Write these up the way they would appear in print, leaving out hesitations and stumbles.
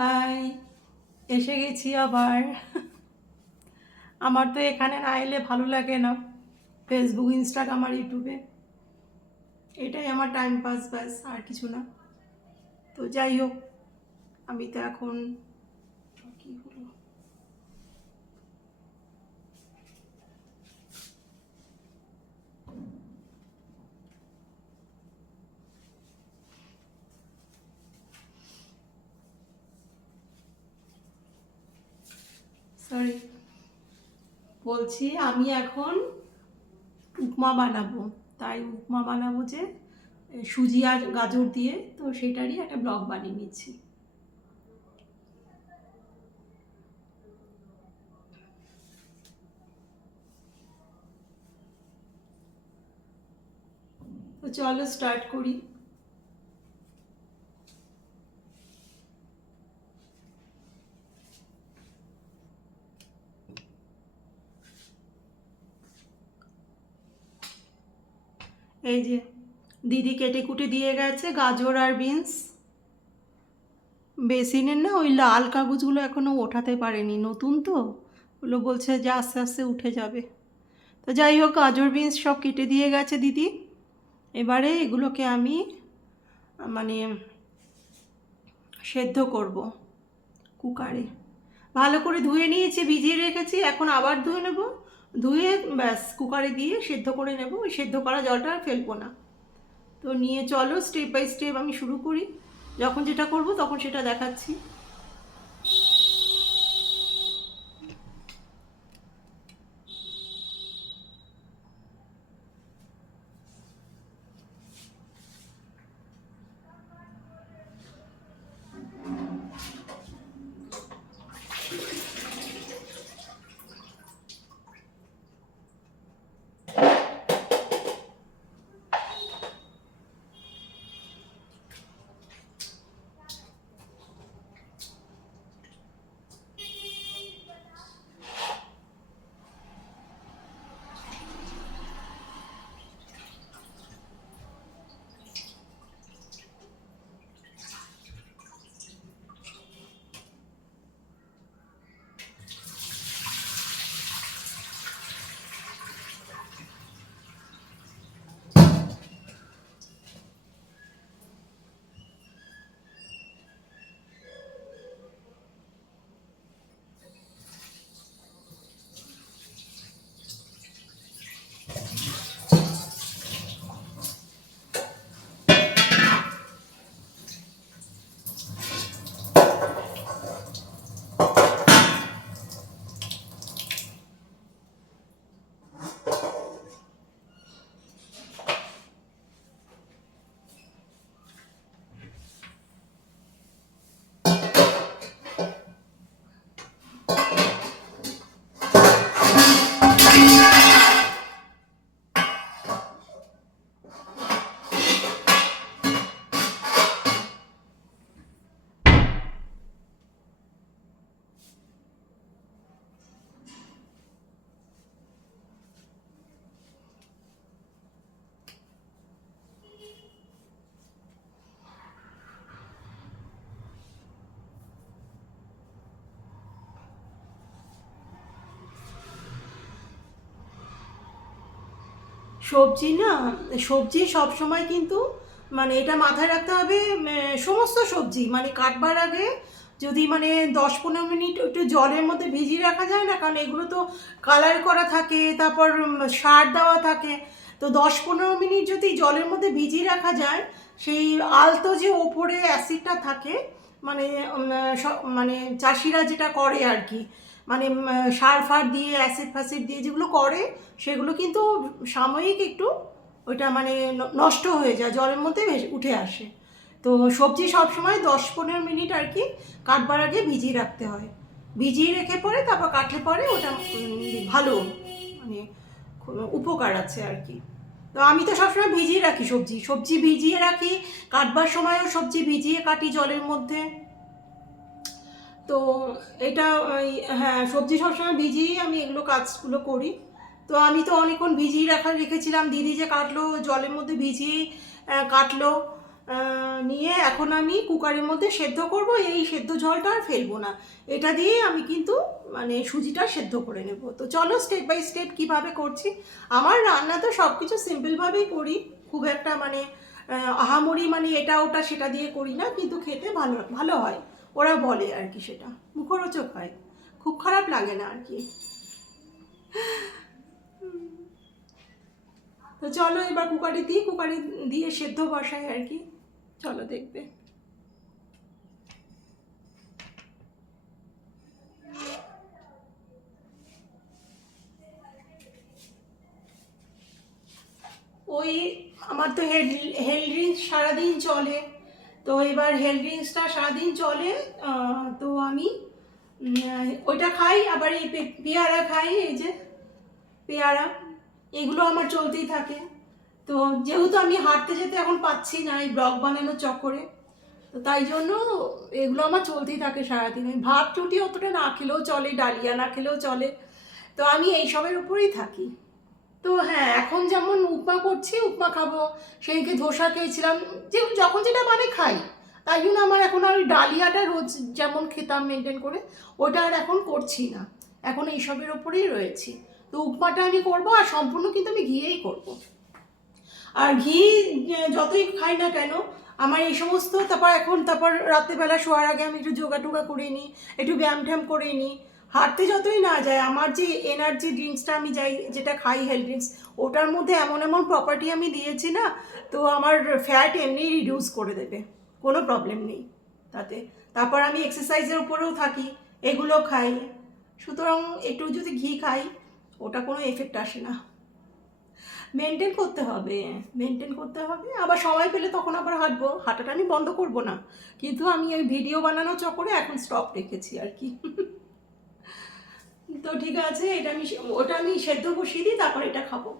High, এসে গেছি আবার। আমার তো এখানে না এলে ভালো লাগে না, ফেসবুক, ইনস্টাগ্রাম আর ইউটিউবে। এটাই আমার টাইম পাস, ব্যাস, আর কিছু না। তো যাই হোক, আমি তো এখন কি হলো, সরি, বলছি আমি এখন উপমা বানাবো। তাই উপমা বানাবো যে সুজি আর গাজর দিয়ে, তো সেটারই একটা ব্লগ বানিয়ে নিচ্ছি। তো চলো স্টার্ট করি। এই যে দিদি কেটে কুটে দিয়ে গেছে গাজর আর বিনস। বেসিনের না ওই লাল কাগজগুলো এখনও ওঠাতে পারেনি, নতুন তো, ওগুলো বলছে যে আস্তে আস্তে উঠে যাবে। তো যাই হোক, গাজর বিনস সব কেটে দিয়ে গেছে দিদি। এবারে এগুলোকে আমি মানে সেদ্ধ করব কুকারে। ভালো করে ধুয়ে নিয়েছি, ভিজিয়ে রেখেছি, এখন আবার ধুয়ে নেব। ধুয়ে ব্যাস কুকারে দিয়ে সেদ্ধ করে নেব। ওই সেদ্ধ করা জলটা আর ফেলবো না। তো নিয়ে চলো স্টেপ বাই স্টেপ আমি শুরু করি। যখন যেটা করব তখন সেটা দেখাচ্ছি। সবজি না, সবজি সব সময় কিন্তু মানে এটা মাথায় রাখতে হবে, সমস্ত সবজি মানে কাটবার আগে যদি মানে 10-15 মিনিট একটু জলের মধ্যে ভিজিয়ে রাখা যায় না, কারণ এগুলো তো কালার করা থাকে, তারপর সার দেওয়া থাকে। তো 10-15 মিনিট যদি জলের মধ্যে ভিজিয়ে রাখা যায়, সেই আলতো যে ওপরে অ্যাসিডটা থাকে, মানে মানে চাষিরা যেটা করে আর কি, মানে সার ফার দিয়ে অ্যাসিড ফ্যাসিড দিয়ে যেগুলো করে, সেগুলো কিন্তু সাময়িক একটু ওইটা মানে নষ্ট হয়ে যায়, জলের মধ্যে উঠে আসে। তো সবজি সবসময় 10-15 মিনিট আর কি কাটবার আগে ভিজিয়ে রাখতে হয়। ভিজিয়ে রেখে পরে তারপর কাটলে পরে ওটা ভালো, মানে উপকার আছে আর কি। তো আমি তো সবসময় ভিজিয়ে রাখি সবজি, সবজি ভিজিয়ে রাখি, কাটবার সময়ও সবজি ভিজিয়ে কাটি জলের মধ্যে। তো এটা হ্যাঁ, সবজি সবসময় ভিজিয়েই আমি এগুলো কাজগুলো করি। তো আমি তো অনেকক্ষণ ভিজিয়ে রেখেছিলাম, দিদি যে কাটলো জলের মধ্যে ভিজিয়েই কাটলো। নিয়ে এখন আমি কুকারের মধ্যে সেদ্ধ করব। এই সেদ্ধ জলটা আর ফেলবো না, এটা দিয়ে আমি কিন্তু মানে সুজিটা সেদ্ধ করে নেব। তো চলো স্টেপ বাই স্টেপ কীভাবে করছি। আমার রান্না তো সব কিছু সিম্পলভাবেই করি, খুব একটা মানে আহামরি মানে এটা ওটা সেটা দিয়ে করি না, কিন্তু খেতে ভালো ভালো হয়, ওরা বলে আর কি, সেটা মুখরোচক হয়, খুব খারাপ লাগে না আর কি। তো চলো এবার কুকারে দিয়ে সেদ্ধ বসাই আর কি, চলো দেখবে। ওই আমার তো হেলথ ড্রিঙ্কস সারাদিন চলে, তো এবার হেলথ ড্রিঙ্কসটা সারাদিন চলে, তো আমি ওইটা খাই, আবার এই পেয়ারা খাই, এই যে পেয়ারা, এগুলো আমার চলতেই থাকে। তো যেহেতু আমি হাঁটতে যেতে এখন পাচ্ছি না এই ব্লগ বানানোর চক্করে, তো তাই জন্য এগুলো আমার চলতেই থাকে সারাদিন। আমি ভাত রুটি অতটা না খেলেও চলে, ডালিয়া না খেলেও চলে, তো আমি এইসবের উপরেই থাকি। তো হ্যাঁ, এখন যেমন উপমা করছি, উপমা খাবো, সেদিনকে ধোসা খেয়েছিলাম, যে যখন যেটা মানে খাই, তাই জন্য আমার এখন আর ওই ডালিয়াটা রোজ যেমন খেতাম মেনটেন করে, ওটা আর এখন করছি না, এখন এইসবের ওপরেই রয়েছি। তো উপমাটা আমি করবো, আর সম্পূর্ণ কিন্তু আমি ঘিয়েই করবো। আর ঘি যতই খাই না কেন, আমার এই সমস্ত, তারপর রাত্রেবেলা শোয়ার আগে আমি একটু যোগা টোগা করে নিই, একটু ব্যায়াম ট্যায়াম করে নিই। হাঁটতে যতই না যায়, আমার যে এনার্জি ড্রিঙ্কসটা আমি যাই যেটা খাই হেলথ ড্রিঙ্কস, ওটার মধ্যে এমন এমন প্রপার্টি আমি দিয়েছি না, তো আমার ফ্যাট এমনি রিডিউস করে দেবে, কোনো প্রবলেম নেই তাতে। তারপর আমি এক্সারসাইজের উপরেও থাকি, এগুলো খাই, সুতরাং একটু যদি ঘি খাই ওটা কোনো এফেক্ট আসে না। মেনটেন করতে হবে, মেনটেন করতে হবে, আবার সময় পেলে তখন আবার হাঁটবো, হাঁটাটা আমি বন্ধ করবো না, কিন্তু আমি ওই ভিডিও বানানোর চক্করে এখন স্টপ রেখেছি আর কি। তো ঠিক আছে, ওটা আমি সেদ্ধ বসিয়ে দিই, তারপর এটা খাবো।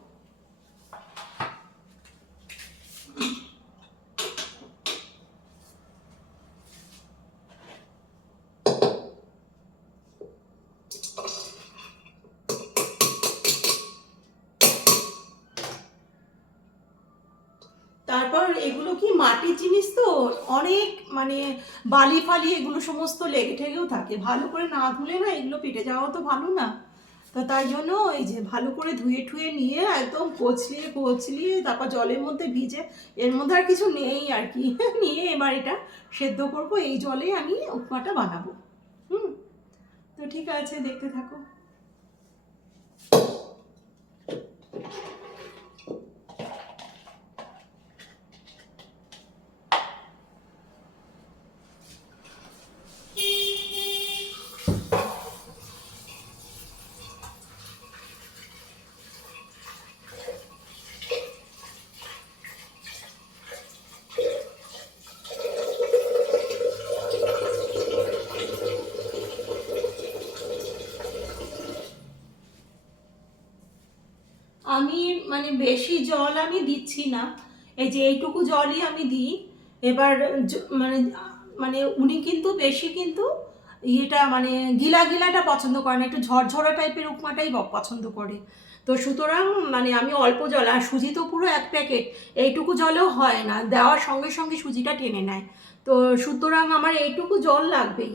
তারপর এগুলো কি মাটির জিনিস তো, অনেক মানে বালি ফালি এগুলো সমস্ত লেগে ঠেগেও থাকে, ভালো করে না ধুলে না এগুলো পেটে যাওয়া তো ভালো না। তো তাই জন্য এই যে ভালো করে ধুয়ে ঠুয়ে নিয়ে একদম কচলিয়ে তারপর জলের মধ্যে ভিজে, এর মধ্যে আর কিছু নেই আর কি, নিয়ে এবার এটা সেদ্ধ করব, এই জলেই আমি উপমাটা বানাবো। হুম, তো ঠিক আছে, দেখতে থাকো। আমি মানে বেশি জল আমি দিচ্ছি না, এই যে এইটুকু জলই আমি দিই। এবার মানে মানে উনি কিন্তু বেশি কিন্তু ইয়েটা মানে গিলাটা পছন্দ করে না, একটু ঝরঝরা টাইপের উপমাটাই পছন্দ করে। তো সুতরাং মানে আমি অল্প জল, আর সুজি তো পুরো 1 প্যাকেট, এইটুকু জলেও হয় না, দেওয়ার সঙ্গে সঙ্গে সুজিটা টেনে নেয়। তো সুতরাং আমার এইটুকু জল লাগবেই।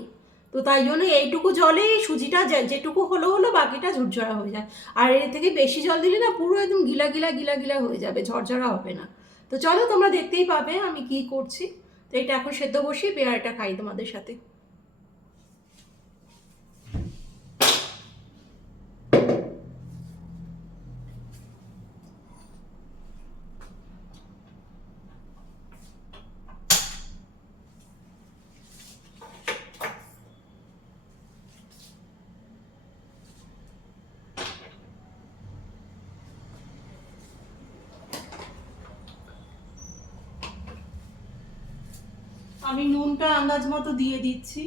তো তাই জন্য এইটুকু জলেই সুজিটা যেটুকু হলো বাকিটা ঝুরঝরা হয়ে যায়। আর এর থেকে বেশি জল দিলে না পুরো একদম গিলা হয়ে যাবে, ঝরঝরা হবে না। তো চলো, তোমরা দেখতেই পাবে আমি কি করছি। তো এটা এখন সেদ্ধ বসিয়ে পেয়ারাটা খাই তোমাদের সাথে। আমি নুনটা আন্দাজ মতো দিয়ে দিচ্ছি।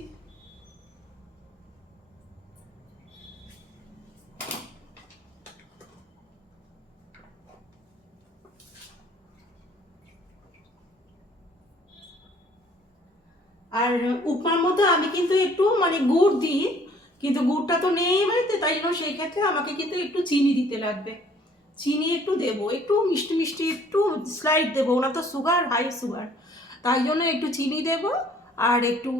আর উপমার মধ্যে আমি কিন্তু একটু মানে গুড় দিই, কিন্তু গুড়টা তো নেই বাড়িতে, তাই জন্য সেই ক্ষেত্রে আমাকে কিন্তু একটু চিনি দিতে লাগবে, চিনি একটু দেবো, একটু মিষ্টি মিষ্টি একটু স্লাইড দেবো, ওনা তো সুগার, হাই সুগার, তাই জন্য একটু চিনি দেব, আর একটু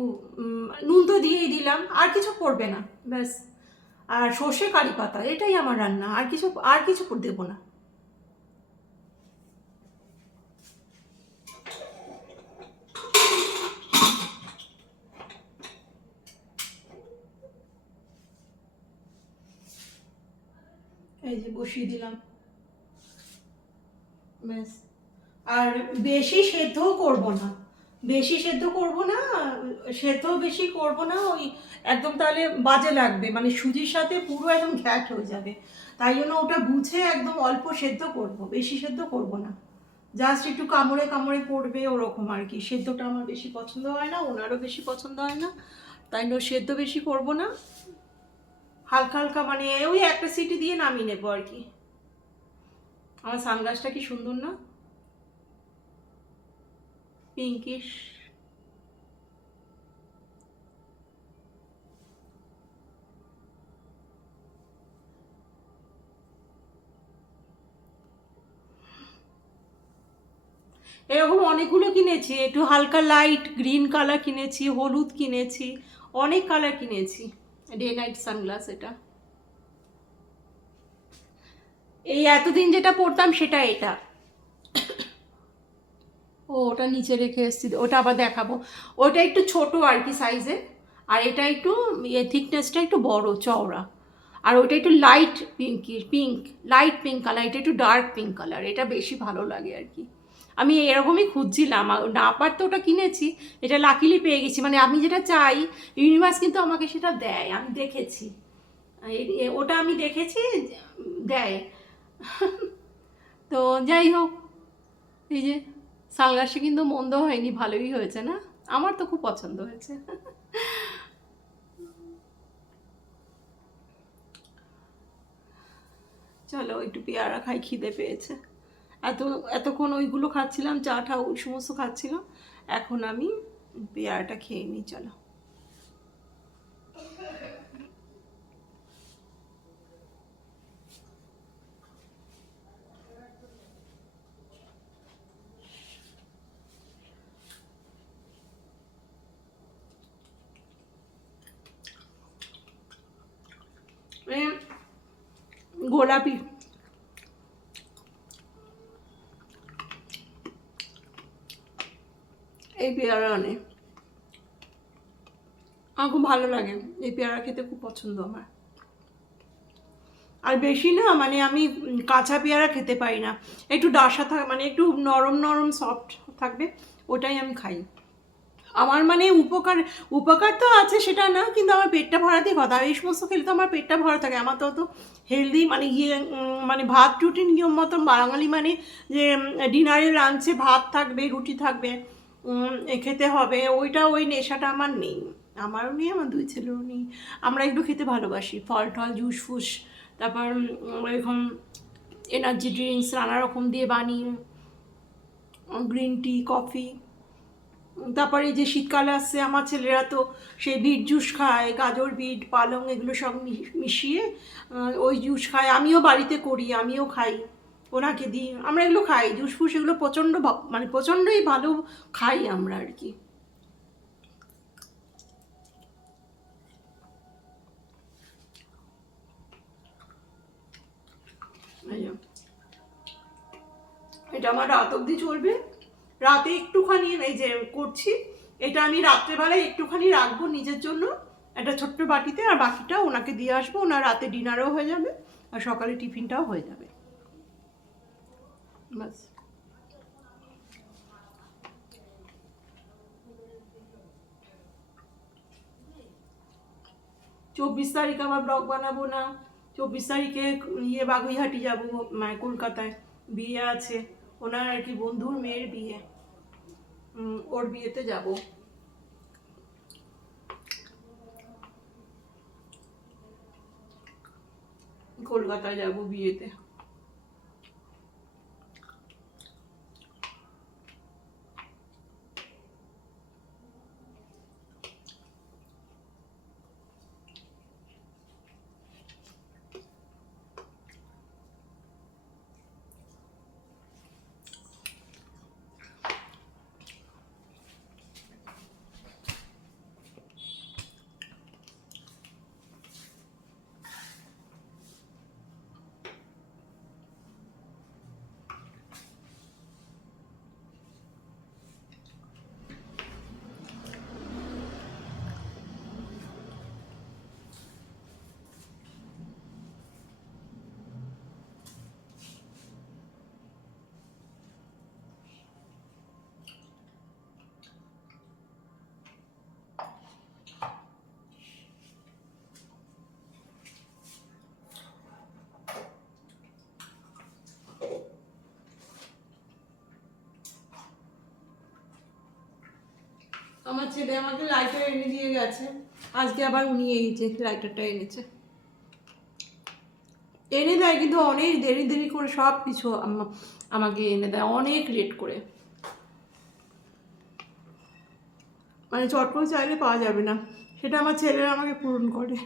নুন তো দিয়েই দিলাম, আর কিছু পড়বে না, ব্যাস। আর সর্ষে কারি পাতা, এটাই আমার রান্না, আর কিছু দেবো না। এই যে বসিয়ে দিলাম, ব্যাস। আর বেশি সেদ্ধও করব না, বেশি সেদ্ধ করব না, সেদ্ধ বেশি করব না, ওই একদম তাহলে বাজে লাগবে, মানে সুজির সাথে পুরো একদম ঘ্যাট হয়ে যাবে। তাই জন্য ওটা বুঝে একদম অল্প সেদ্ধ করব, বেশি সেদ্ধ করব না, জাস্ট একটু কামড়ে কামড়ে পড়বে ওরকম আর কি। সেদ্ধটা আমার বেশি পছন্দ হয় না, ওনারও বেশি পছন্দ হয় না, তাই জন্য সেদ্ধ বেশি করব না, হালকা হালকা মানে ওই একটা সিটি দিয়ে নামিয়ে নেবো আর কি। আমার সানগ্লাসটা কি সুন্দর না, পিঙ্কিশ। এরকম অনেকগুলো কিনেছি, একটু হালকা লাইট গ্রিন কালার কিনেছি, হলুদ কিনেছি, অনেক কালার কিনেছি। ডে নাইট সানগ্লাস এটা, এই এতদিন যেটা পরতাম সেটা এটা। ও ওটা নিচে রেখে এসেছি, ওটা আবার দেখাবো। ওটা একটু ছোট আর কি সাইজে, আর এটা একটু থিকনেসটা একটু বড় চওড়া। আর ওটা একটু light pink, light pink colour, এটা একটু ডার্ক পিঙ্ক কালার, এটা বেশি ভালো লাগে আর কি। আমি এরকমই খুঁজছিলাম, না পারতে ওটা কিনেছি, এটা লাকিলি পেয়ে গেছি, মানে আমি যেটা চাই ইউনিভার্স কিন্তু আমাকে সেটা দেয়, আমি দেখেছি। ওটা আমি দেখেছি, দেয়। তো যাই হোক, এই যে সানগ্লাসটা কিন্তু মন্দ হয়নি, ভালোই হয়েছে না? আমার তো খুব পছন্দ হয়েছে। চলো একটু পেয়ারা খাই, খিদে পেয়েছে। এত এতক্ষণ ওইগুলো খাচ্ছিলাম, চা টা ওই সমস্ত খাচ্ছিলাম, এখন আমি পেয়ারাটা খেয়ে নিই, চলো। গোলাপি, এই পেয়ারা অনেক, আমার খুব ভালো লাগে, এই পেয়ারা খেতে খুব পছন্দ আমার। আর বেশি না, মানে আমি কাঁচা পেয়ারা খেতে পারি না, একটু ডাসা মানে একটু নরম নরম সফট থাকবে, ওটাই আমি খাই। আমার মানে উপকার, উপকার তো আছে সেটা না, কিন্তু আমার পেটটা ভরাতেই কথা, আর এই সমস্ত খেলে তো আমার পেটটা ভরা থাকে। আমার তো হেলদি মানে মানে ভাত রুটিন নিয়ম মতন বাঙালি মানে যে ডিনারে লাঞ্চে ভাত থাকবে, রুটি থাকবে, খেতে হবে, ওই নেশাটা আমার নেই। আমারও নেই, আমার দুই ছেলেরও নেই। আমরা একটু খেতে ভালোবাসি, ফল টল জুস ফুস, তারপর এরকম এনার্জি ড্রিঙ্কস নানা রকম দিয়ে বানিয়ে, গ্রিন টি কফি। তারপরে এই যে শীতকালে আসছে, আমার ছেলেরা তো সেই বিট জুস খায়, গাজর বিট পালং এগুলো সব মিশিয়ে ওই জুস খায়, আমিও বাড়িতে করি, আমিও খাই, ওনাকে দিই, আমরা এগুলো খাই, জুস ফুস এগুলো প্রচণ্ড মানে প্রচণ্ডই ভালো খাই আমরা আর কি। এটা আমার রাত অবধি চলবে, রাতে একটুখানি এই যে করছি, এটা আমি রাত্রেবেলায় একটুখানি রাখবো নিজের জন্য একটা ছোট্ট বাটিতে, আর বাকিটা ওনাকে দিয়ে আসবো, ওনার রাতে ডিনারও হয়ে যাবে আর সকালে টিফিনটাও হয়ে যাবে, ব্যাস। চব্বিশ তারিখ আবার ব্লগ বানাবো না, 24 তারিখে বাগুইহাটি যাবো, মানে কলকাতায় বিয়ে আছে, ওনার আর কি বন্ধুর মেয়ের বিয়ে, ওর বিয়েতে যাব, কলকাতায় যাব বিয়েতে। আমার ছেলে আমাকে লাইটার এনে দিয়ে গেছে, আজকে আবার উনি এই যে লাইটারটা এনেছে, এনে দেয় কিন্তু অনেক দেরি দেরি করে সব কিছু আমাকে এনে দেয়, অনেক লেট করে, মানে চট করে চাইলে পাওয়া যাবে না, সেটা আমার ছেলেরা আমাকে পূরণ করে।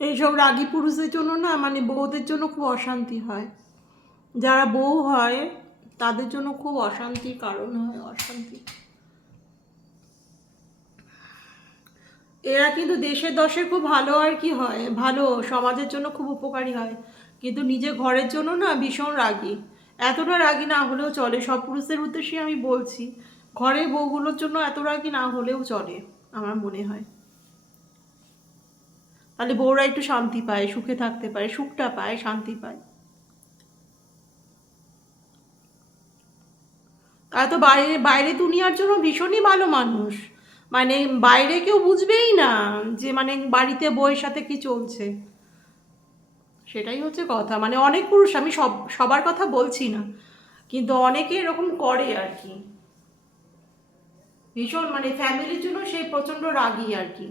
এইসব রাগী পুরুষদের জন্য না মানে বউদের জন্য খুব অশান্তি হয়, যারা বউ হয় তাদের জন্য খুব অশান্তির কারণ হয়, অশান্তি। এরা কিন্তু দেশের দশের খুব ভালো আর কি হয়, ভালো সমাজের জন্য খুব উপকারী হয়, কিন্তু নিজের ঘরের জন্য না ভীষণ রাগী। এতটা রাগী না হলেও চলে, সব পুরুষদের উদ্দেশ্যে আমি বলছি, ঘরের বউগুলোর জন্য এত রাগী না হলেও চলে আমার মনে হয়, তাহলে বউরা একটু শান্তি পায়, সুখে থাকতে পারে, সুখটা পায়, শান্তি পায়। তারা তো বাইরে বাইরে দুনিয়ার জন্য ভীষণই ভালো মানুষ, মানে বাইরে কেউ বুঝবেই না যে মানে বাড়িতে বউয়ের সাথে কি চলছে, সেটাই হচ্ছে কথা। মানে অনেক পুরুষ, আমি সবার কথা বলছি না, কিন্তু অনেকে এরকম করে আর কি, ভীষণ মানে ফ্যামিলির জন্য সে প্রচণ্ড রাগী আর কি,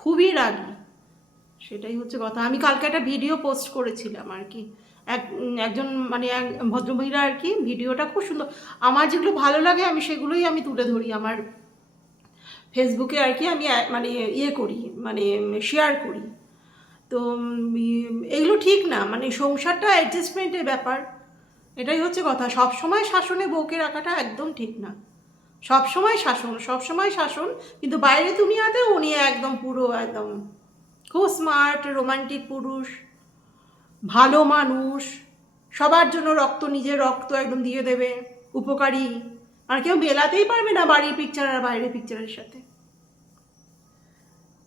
খুবই রাগী, সেটাই হচ্ছে কথা। আমি কালকে একটা ভিডিও পোস্ট করেছিলাম আর কি, একজন মানে এক ভদ্রমহিলা আর কি, ভিডিওটা খুব সুন্দর, আমার যেগুলো ভালো লাগে আমি সেগুলোই আমি তুলে ধরি আমার ফেসবুকে আর কি, আমি মানে ইয়ে করি, মানে শেয়ার করি। তো এগুলো ঠিক না, মানে সংসারটা অ্যাডজাস্টমেন্টের ব্যাপার, এটাই হচ্ছে কথা। সবসময় শাসনে বউকে রাখাটা একদম ঠিক না, সবসময় শাসন, সবসময় শাসন, কিন্তু বাইরে দুনিয়াতে উনি একদম পুরো একদম খুব স্মার্ট, রোমান্টিক পুরুষ, ভালো মানুষ, সবার জন্য রক্ত, নিজের রক্ত একদম দিয়ে দেবে, উপকারী, আর কেউ মেলাতেই পারবে না বাড়ির পিকচার আর বাইরের পিকচারের সাথে।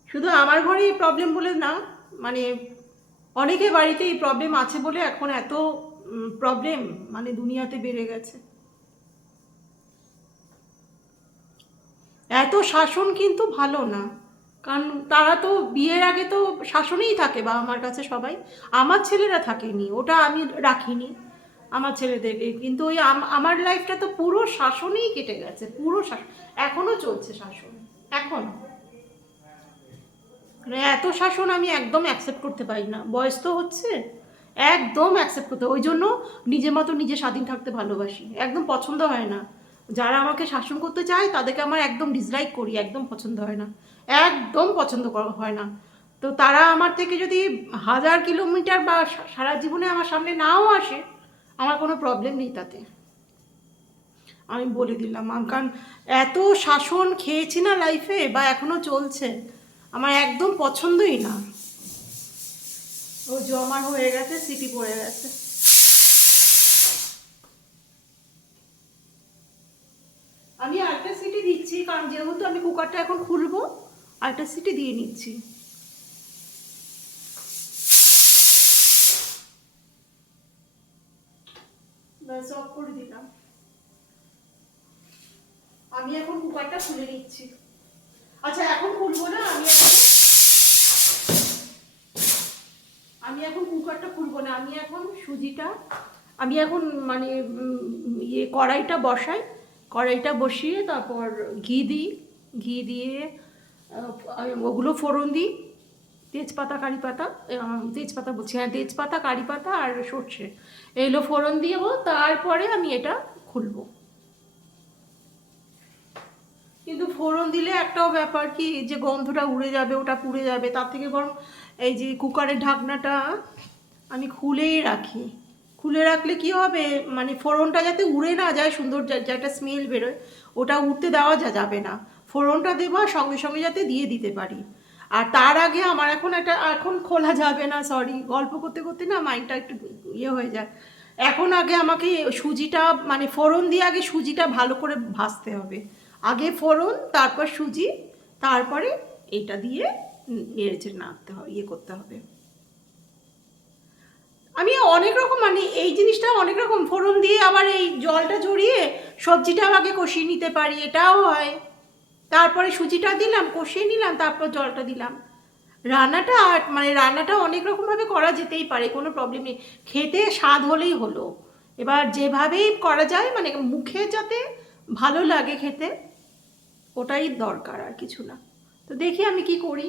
শুধু আমার ঘরে এই প্রবলেম বলে না, মানে অনেকে বাড়িতে এই প্রবলেম আছে বলে এখন এত প্রবলেম মানে দুনিয়াতে বেড়ে গেছে। এত শাসন কিন্তু ভালো না, কারণ তারা তো বিয়ের আগে তো শাসনেই থাকে বাবা মার কাছে সবাই, আমার ছেলেরা থাকেনি, ওটা আমি রাখিনি আমার ছেলেদেরকে, কিন্তু ওই আমার লাইফটা তো পুরো শাসনেই কেটে গেছে, পুরো শাসন, এখনও চলছে শাসন, এখন মানে এত শাসন আমি একদম অ্যাকসেপ্ট করতে পারি না, বয়স তো হচ্ছে, একদম অ্যাকসেপ্ট করতে, ওই জন্য নিজের মতো নিজে স্বাধীন থাকতে ভালোবাসি, একদম পছন্দ হয় না যারা আমাকে শাসন করতে চায়, তাদেরকে আমার একদম ডিসলাইক করি, একদম পছন্দ হয় না, একদম পছন্দ হয় না। তো তারা আমার থেকে যদি 1000 কিলোমিটার বা সারা জীবনে আমার সামনে নাও আসে, আমার কোনো প্রবলেম নেই তাতে, আমি বলে দিলাম। কারণ এত শাসন খেয়েছি না লাইফে, বা এখনও চলছে, আমার একদম পছন্দই না। ও জমা হয়ে গেছে, সিটি পড়ে গেছে, আমি আরেকটা সিটি দিচ্ছি, কারণ যেহেতু আমি কুকারটা এখন খুলবো, আরেকটা সিটি দিয়ে নিচ্ছি। ব্যাস অফ করে দিলাম, আমি এখন কুকারটা খুলে নিচ্ছি। আচ্ছা এখন খুলবো না, আমি এখন কুকারটা খুলবো না, আমি এখন সুজিটা, আমি এখন মানে ইয়ে কড়াইটা বসাই, কড়াইটা বসিয়ে তারপর ঘি দিই, ঘি দিয়ে ওগুলো ফোড়ন দিই, তেজপাতা কারি পাতা, তেজপাতা বলছি, হ্যাঁ তেজপাতা কারি পাতা আর সর্ষে, এগুলো ফোড়ন দিয়েবো, তারপরে আমি এটা খুলবো। কিন্তু ফোড়ন দিলে একটাও ব্যাপার কি, যে গন্ধটা উড়ে যাবে, ওটা পুড়ে যাবে, তার থেকে বরং এই যে কুকারের ঢাকনাটা আমি খুলেই রাখি, খুলে রাখলে কি হবে, মানে ফোড়নটা যাতে উড়ে না যায়, সুন্দর যে একটা স্মেল বেরোয়, ওটা উঠতে দেওয়া যাবে না, ফোড়নটা দেবো আর সঙ্গে সঙ্গে যাতে দিয়ে দিতে পারি। আর তার আগে আমার এখন খোলা যাবে না, সরি, গল্প করতে করতে না মাইন্ডটা একটু ইয়ে হয়ে যায়, এখন আগে আমাকে সুজিটা মানে ফোড়ন দিয়ে আগে সুজিটা ভালো করে ভাজতে হবে, আগে ফোড়ন তারপর সুজি, তারপরে এটা দিয়ে নেড়েচেড়ে নাড়তে হবে, ইয়ে করতে হবে। আমি অনেক রকম মানে এই জিনিসটা অনেক রকম, ফোড়ন দিয়ে আবার এই জলটা ঝরিয়ে সবজিটাও আগে কষিয়ে নিতে পারি, এটাও হয়। তারপরে সুজিটা দিলাম, কষিয়ে নিলাম, তারপর জলটা দিলাম। রান্নাটা মানে রান্নাটা অনেক রকমভাবে করা যেতেই পারে, কোনো প্রবলেম নেই, খেতে স্বাদ হলেই হলো। এবার যেভাবেই করা যায় মানে মুখে যাতে ভালো লাগে খেতে, ওটাই দরকার, আর কিছু না। তো দেখি আমি কি করি।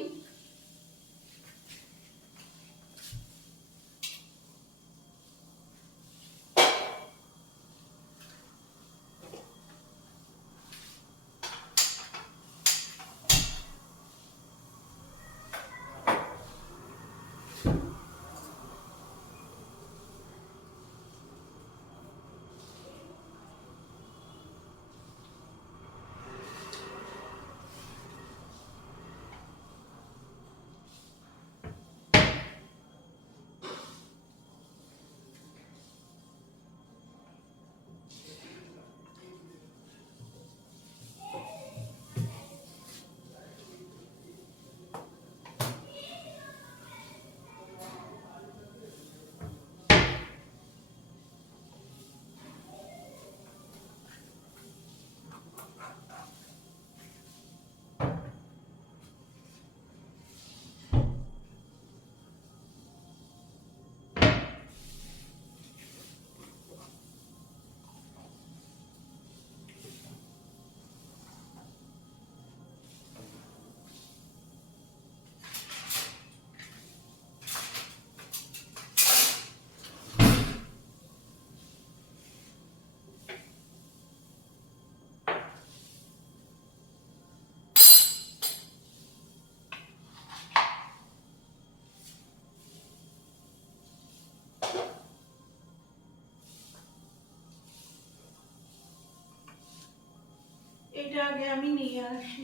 এটা আগে আমি নিয়ে আসি।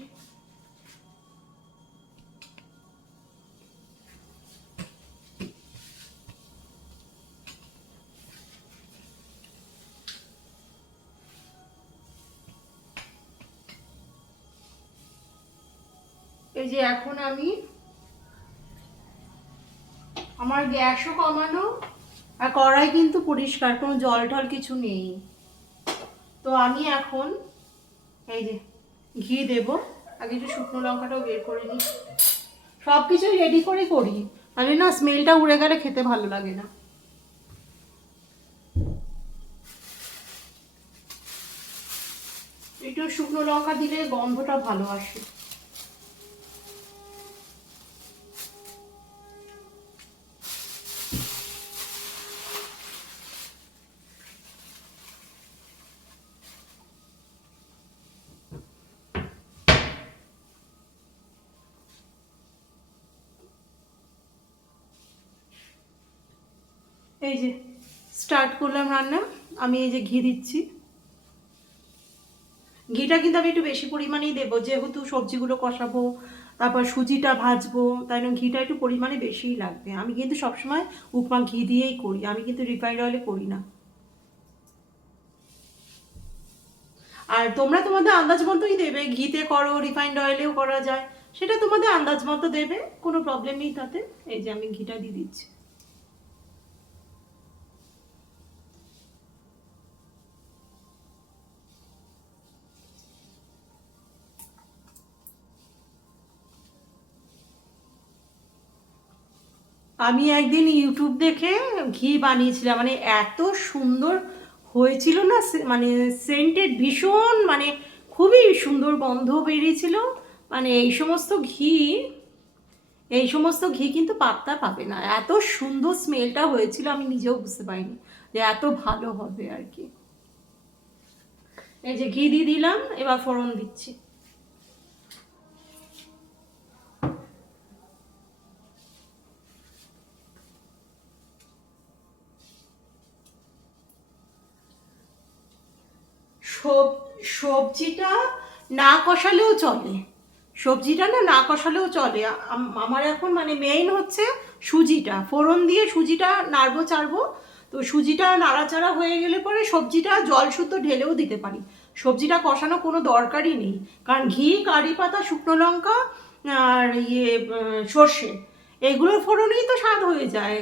এই যে এখন আমি, আমার গ্যাসও কমানো, আর কড়াই কিন্তু পরিষ্কার, কোনো জল টল কিছু নেই। তো আমি এখন এই যে ঘি দেব, আগে একটু শুকনো লঙ্কাটাও বের করে নিই। সব কিছুই রেডি করে করি, তাহলে না স্মেলটা উড়ে গেলে খেতে ভালো লাগে না। একটু শুকনো লঙ্কা দিলে গন্ধটা ভালো আসে। এই যে স্টার্ট করলাম রান্না, আমি এই যে ঘি দিচ্ছি। ঘিটা কিন্তু আমি একটু বেশি পরিমাণেই দেবো, যেহেতু সবজিগুলো কষাবো, তারপর সুজিটা ভাজবো, তাই জন্য ঘিটা একটু পরিমাণে বেশিই লাগবে। আমি কিন্তু সবসময় উপমা ঘি দিয়েই করি, আমি কিন্তু রিফাইন্ড অয়েলে করি না। আর তোমরা তোমাদের আন্দাজ মতোই দেবে, ঘিতে করো রিফাইন্ড অয়েলেও করা যায়, সেটা তোমাদের আন্দাজ মতো দেবে, কোনো প্রবলেম নেই তাতে। এই যে আমি ঘিটা দিয়ে দিচ্ছি। আমি একদিন ইউটিউব দেখে ঘি বানিয়েছিলাম, মানে এত সুন্দর হয়েছিল না, মানে সেন্টেড ভীষণ, মানে খুবই সুন্দর গন্ধ বেরিয়েছিল। মানে এই সমস্ত ঘি কিন্তু পাত্তা পাবে না, এত সুন্দর স্মেলটা হয়েছিল, আমি নিজেও বুঝতে পারিনি যে এত ভালো হবে আর কি। এই যে ঘি দিয়ে দিলাম, এবার ফোড়ন দিচ্ছি। সবজিটা না কষালেও চলে, সবজিটা না কষালেও চলে। আমার এখন মানে মেইন হচ্ছে সুজিটা, ফোড়ন দিয়ে সুজিটা নাড়বো চাড়বো। তো সুজিটা নাড়াচাড়া হয়ে গেলে পরে সবজিটা জল শুদ্ধ ঢেলেও দিতে পারি, সবজিটা কষানো কোনো দরকারই নেই। কারণ ঘি, কারি পাতা, শুকনো লঙ্কা আর সর্ষে, এগুলোর ফোড়নেই তো স্বাদ হয়ে যায়।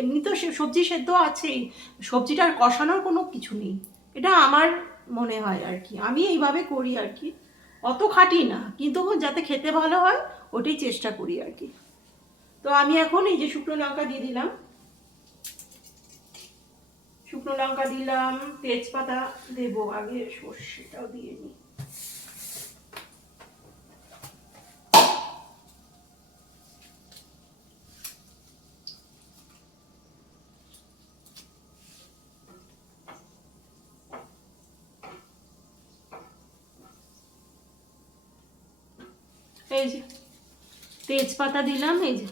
এমনি তো সবজি সেদ্ধ আছেই, সবজিটার কষানোর কোনো কিছু নেই। এটা আমার মনে হয় আর কি। আমি এইভাবে করি আর কি, অত খাটি না, কিন্তু যাতে খেতে ভালো হয় ওটাই চেষ্টা করি আর কি। তো আমি এখন এই যে শুকনো লঙ্কা দিয়ে দিলাম, শুকনো লঙ্কা দিলাম, তেজপাতা দেবো, আগে সর্ষেটাও দিয়ে নিই। এই যে তেজপাতা দিলাম, এই যে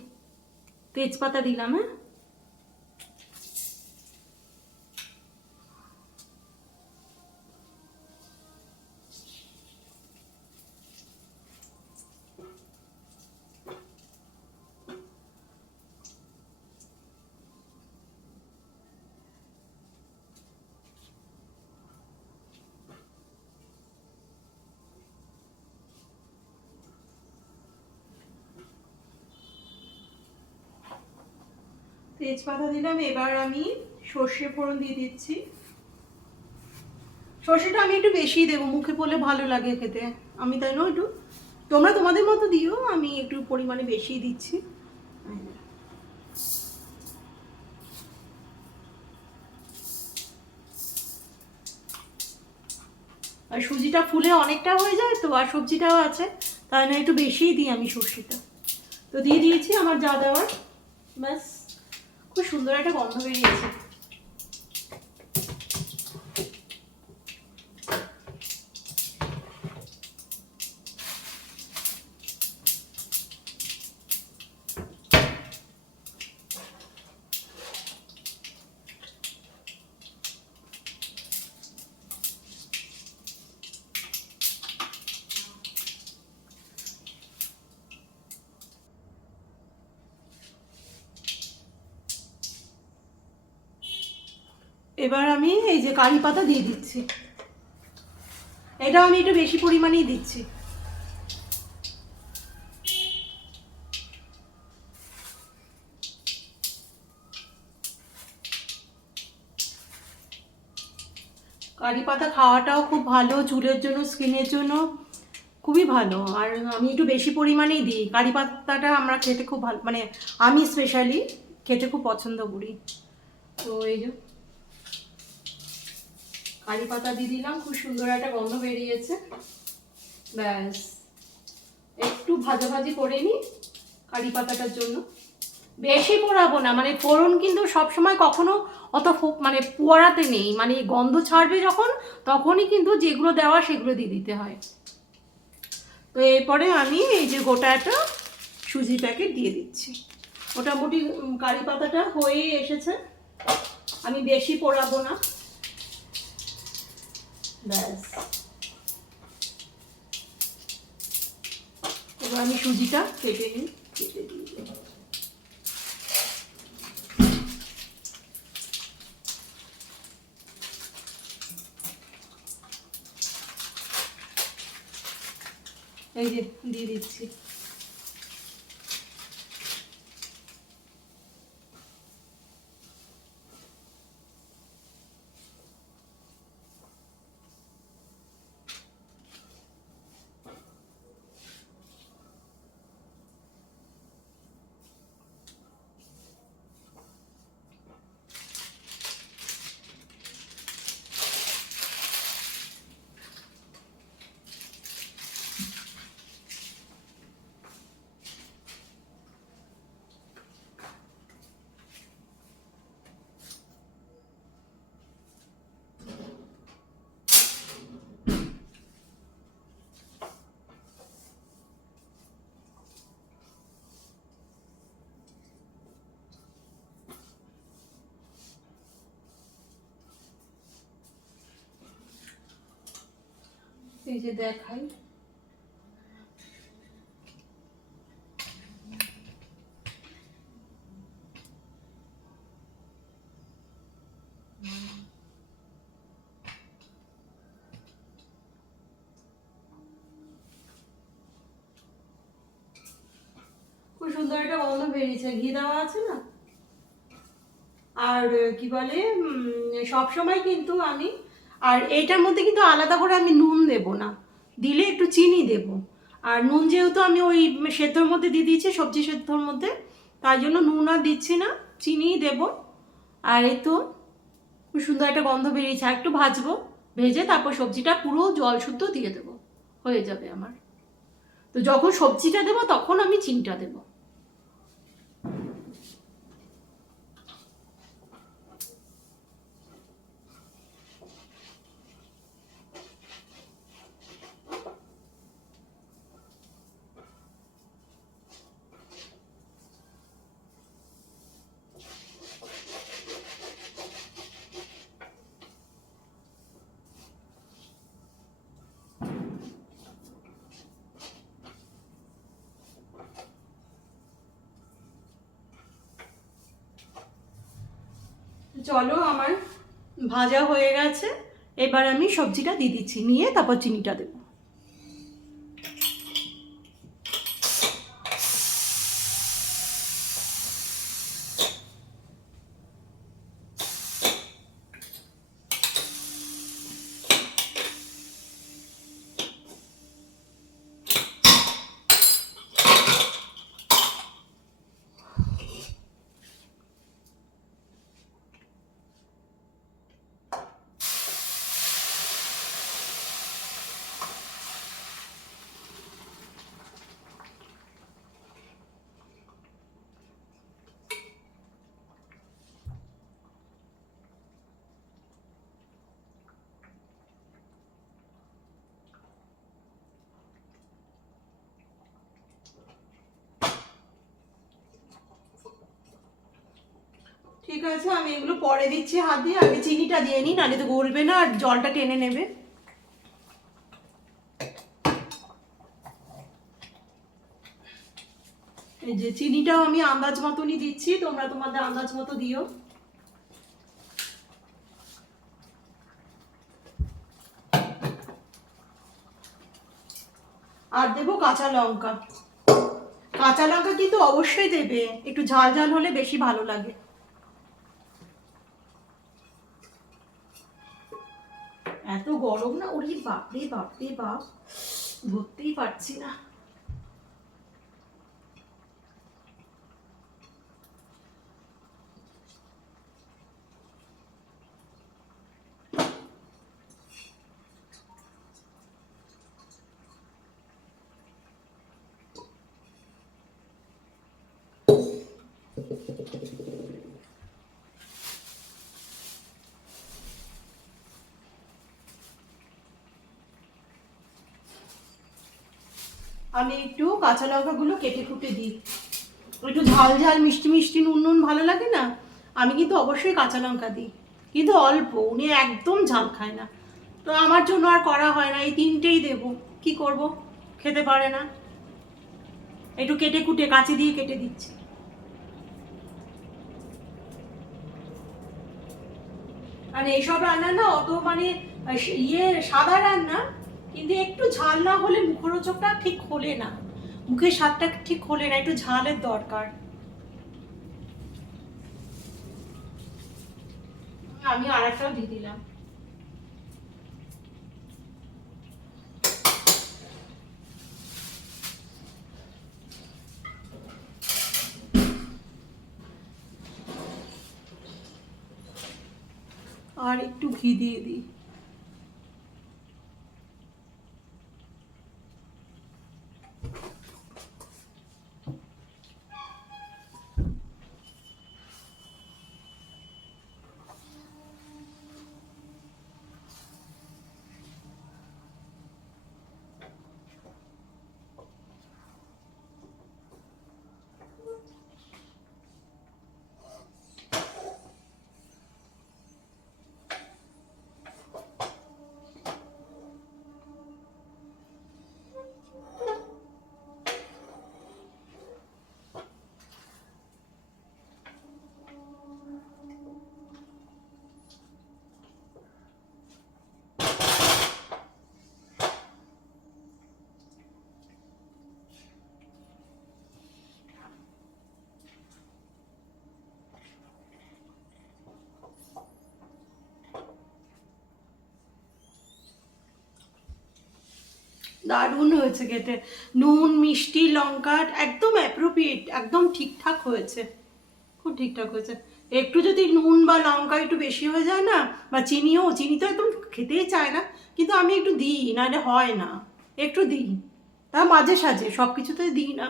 তেজপাতা দিলাম। হ্যাঁ, তেজপাতা দিলাম। এবার আমি সর্ষে ফোড়ন দিয়ে দিচ্ছি। সর্ষেটা আমি একটু বেশি দেবো, মুখে পড়লে ভালো লাগে খেতে, আমি তাই না একটু, তোমরা তোমাদের মতো দিও, আমি একটু পরিমাণে বেশি দিচ্ছি। আর সুজিটা ফুলে অনেকটা হয়ে যায় তো, আর সবজিটাও আছে, তাই না একটু বেশিই দিই আমি সর্ষেটা। তো দিয়ে দিয়েছি আমার যা দেওয়ার, ব্যাস। খুব সুন্দর একটা গন্ধ বেরিয়েছে। এবার আমি এই যে কারি পাতা দিয়ে দিচ্ছি, এটাও আমি একটু বেশি পরিমাণেই দিচ্ছি। কারি পাতা খাওয়াটাও খুব ভালো, চুলের জন্য, স্কিনের জন্য খুবই ভালো। আর আমি একটু বেশি পরিমাণেই দিই কারি পাতাটা, আমরা খেতে খুব ভালো, মানে আমি স্পেশালি খেতে খুব পছন্দ করি। তো এই যে কারি পাতা দিয়ে দিলাম, খুব সুন্দর একটা গন্ধ বেরিয়েছে। ব্যাস, একটু ভাজাভাজি করে নিই কারি পাতাটার জন্য, বেশি পোড়াবো না, মানে ফোড়ন কিন্তু সবসময় কখনো অত মানে পোড়াতে নেই, মানে গন্ধ ছাড়বে যখন তখনই কিন্তু যেগুলো দেওয়া সেগুলো দিয়ে দিতে হয়। তো এরপরে আমি এই যে গোটা একটা সুজি প্যাকেট দিয়ে দিচ্ছি। মোটামুটি কারি পাতাটা হয়েই এসেছে, আমি বেশি পোড়াবো না। ব্যাস, এবার আমি সুজিটা কেটে নিই, কেটে দিই। এই যে দিয়ে দিচ্ছি। এই যে দেখাই, খুব সুন্দর একটা গন্ধ বেরিয়েছে, ঘি দেওয়া আছে না। আর কি বলে, সব সময় কিন্তু আমি আর এইটার মধ্যে কিন্তু আলাদা করে আমি নুন দেব না, দিলে একটু চিনি দেব। আর নুন যেহেতু আমি ওই সেদ্ধর মধ্যে দিয়ে দিয়েছি, সবজি সেদ্ধর মধ্যে, তাই জন্য নুন আর দিচ্ছি না, চিনিই দেব। আর এই তো খুব সুন্দর একটা গন্ধ বেরিয়েছে, আর একটু ভাজবো, ভেজে তারপর সবজিটা পুরো জল শুদ্ধ দিয়ে দেবো, হয়ে যাবে আমার। তো যখন সবজিটা দেবো তখন আমি চিনিটা দেবো। চলো, আমার ভাজা হয়ে গেছে, এবার আমি সবজিটা দিয়ে দিচ্ছি, নিয়ে তারপর চিনিটা দেবো। ঠিক আছে, আমি এগুলো পরে দিচ্ছি হাত দিয়ে, আগে চিনিটা দিয়ে নিই, নাহলে তো গলবে না আর জলটা টেনে নেবে। এই যে চিনিটাও আমি আন্দাজ মতনই দিচ্ছি, তোমরা তোমাদের আন্দাজ মতো দিও। আর দেবো কাঁচা লঙ্কা। কাঁচা লঙ্কা কিন্তু অবশ্যই দেবে, একটু ঝাল ঝাল হলে বেশি ভালো লাগে। এত গরম না, ওরে বাপরে বাপরে বাপ, ধরতেই পারছি না। আমি একটু কাঁচা লঙ্কাগুলো কেটে কুটে দিই, একটু ঝাল ঝাল মিষ্টি মিষ্টি নুন নুন ভালো লাগে না, আমি কিন্তু অবশ্যই কাঁচা লঙ্কা দিই, কিন্তু অল্প, উনি একদম ঝাল খায় না, তো আমার জন্য আর করা হয় না, এই তিনটেই দেবো, কি করব, খেতে পারে না। একটু কেটে কুটে কাঁচি দিয়ে কেটে দিচ্ছি। আর এইসব রান্না না অত মানে সাদা রান্না, কিন্তু একটু ঝাল না হলে মুখরোচকটা ঠিক খোলে না, মুখের স্বাদটা ঠিক খোলে না, একটু ঝালের দরকার। আমি আর একটাও দিয়ে দিলাম। আর একটু ঘি দিয়ে দিই। দারুণ হয়েছে খেতে। নুন মিষ্টি লঙ্কা একদম অ্যাপ্রোপ্রিয়েট, একদম ঠিকঠাক হয়েছে, খুব ঠিকঠাক হয়েছে। একটু যদি নুন বা লঙ্কা একটু বেশি হয়ে যায় না, বা চিনি তো একদম খেতেই চায় না, কিন্তু আমি একটু দিই, নাহলে হয় না, একটু দিই। তা মাঝে সাঝে সব কিছুতে দিই না,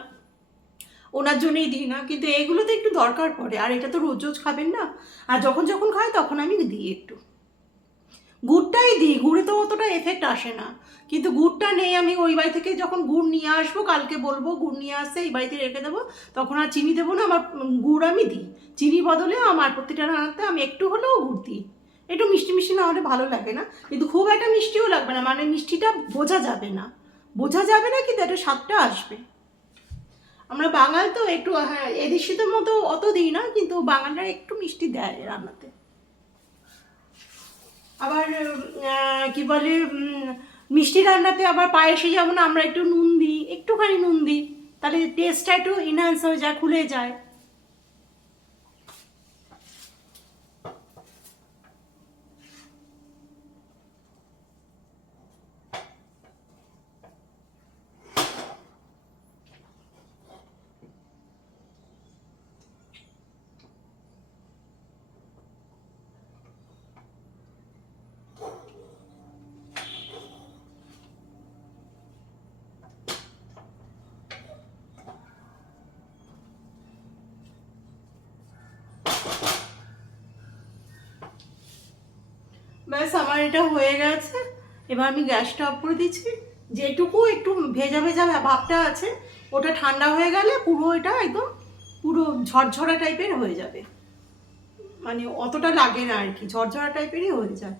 ওনার জন্যই দিই না, কিন্তু এগুলোতে একটু দরকার পড়ে। আর এটা তো রোজ রোজ খাবেন না, আর যখন যখন খায় তখন আমি দিই একটু। গুড়টাই দিই, গুড়ে তো অতটা এফেক্ট আসে না, কিন্তু গুড়টা নেই। আমি ওই বাড়ি থেকে যখন গুড় নিয়ে আসবো, কালকে বলবো গুড় নিয়ে আসতে, এই বাড়িতে রেখে দেবো, তখন আর চিনি দেবো না। আমার গুড় আমি দিই, চিনি বদলে আমার প্রতিটা রান্নাতে আমি একটু হলেও গুড় দিই। একটু মিষ্টি মিষ্টি না হলে ভালো লাগে না, কিন্তু খুব একটা মিষ্টিও লাগবে না, মানে মিষ্টিটা বোঝা যাবে না, বোঝা যাবে না, কিন্তু একটা স্বাদটা আসবে। আমরা বাঙাল তো একটু, হ্যাঁ, এদেশিদের মতো অত দিই না, কিন্তু বাঙালরা একটু মিষ্টি দেয় রান্নাতে। আবার কি বলে, মিষ্টি রান্নাতে আবার পায়েসে যেমন আমরা একটু নুন দিই, একটুখানি নুন দিই, তাহলে টেস্টটা একটু ইনহ্যান্স হয়ে যায়, খুলে যায়। ব্যাস আমার এটা হয়ে গেছে। এবার আমি গ্যাসটা অফ করে দিচ্ছি। যেটুকু একটু ভেজা ভেজা ভাবটা আছে, ওটা ঠান্ডা হয়ে গেলে পুরো এটা একদম পুরো ঝরঝরা টাইপের হয়ে যাবে, মানে অতটা লাগে না আর কি, ঝরঝরা টাইপেরই হয়ে যায়।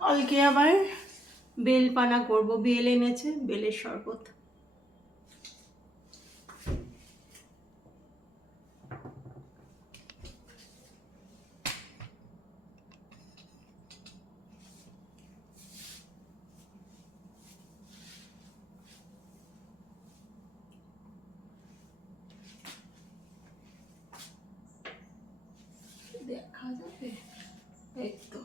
কালকে আবার বেল পানা করব, বেল এনেছে, বেলের শরবত। দেখা যাবে, এই তো।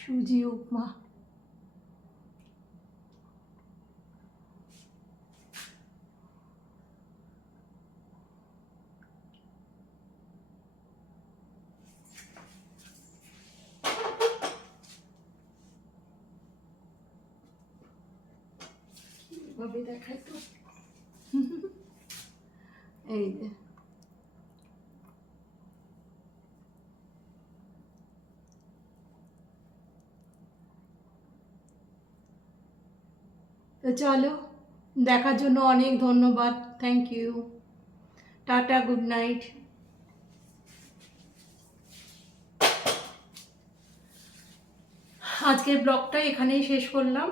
সুজি উপমা। ভাবে দেখাই তো, এই যে। তো চলো, দেখার জন্য অনেক ধন্যবাদ, thank you, tata, good night. আজকের ব্লগটা এখানেই শেষ করলাম।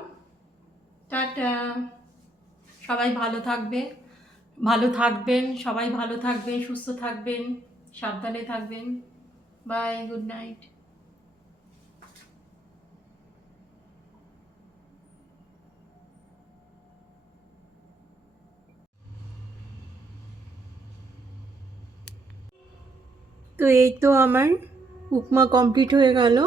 টাটা। সবাই ভালো থাকবেন, সবাই ভালো থাকবেন, সুস্থ থাকবেন, সাবধানে থাকবেন। Bye, good night. তো এই তো আমার উপমা কমপ্লিট হয়ে গেল।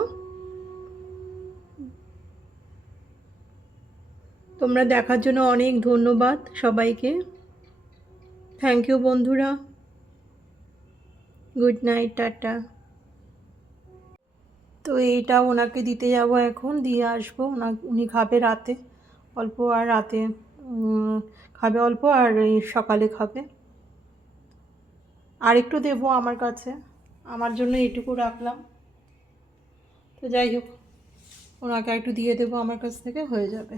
তোমরা দেখার জন্য অনেক ধন্যবাদ সবাইকে। থ্যাংক ইউ বন্ধুরা। Good night, tata. তো এইটা ওনাকে দিতে যাব, এখন দিয়ে আসবো। উনি খাবে রাতে অল্প, আর রাতে খাবে অল্প, আর এই সকালে খাবে। আর একটু দেবো আমার কাছে, আমার জন্য এইটুকু রাখলাম। তো যাই হোক, ওনাকে একটু দিয়ে দেবো আমার কাছ থেকে, হয়ে যাবে।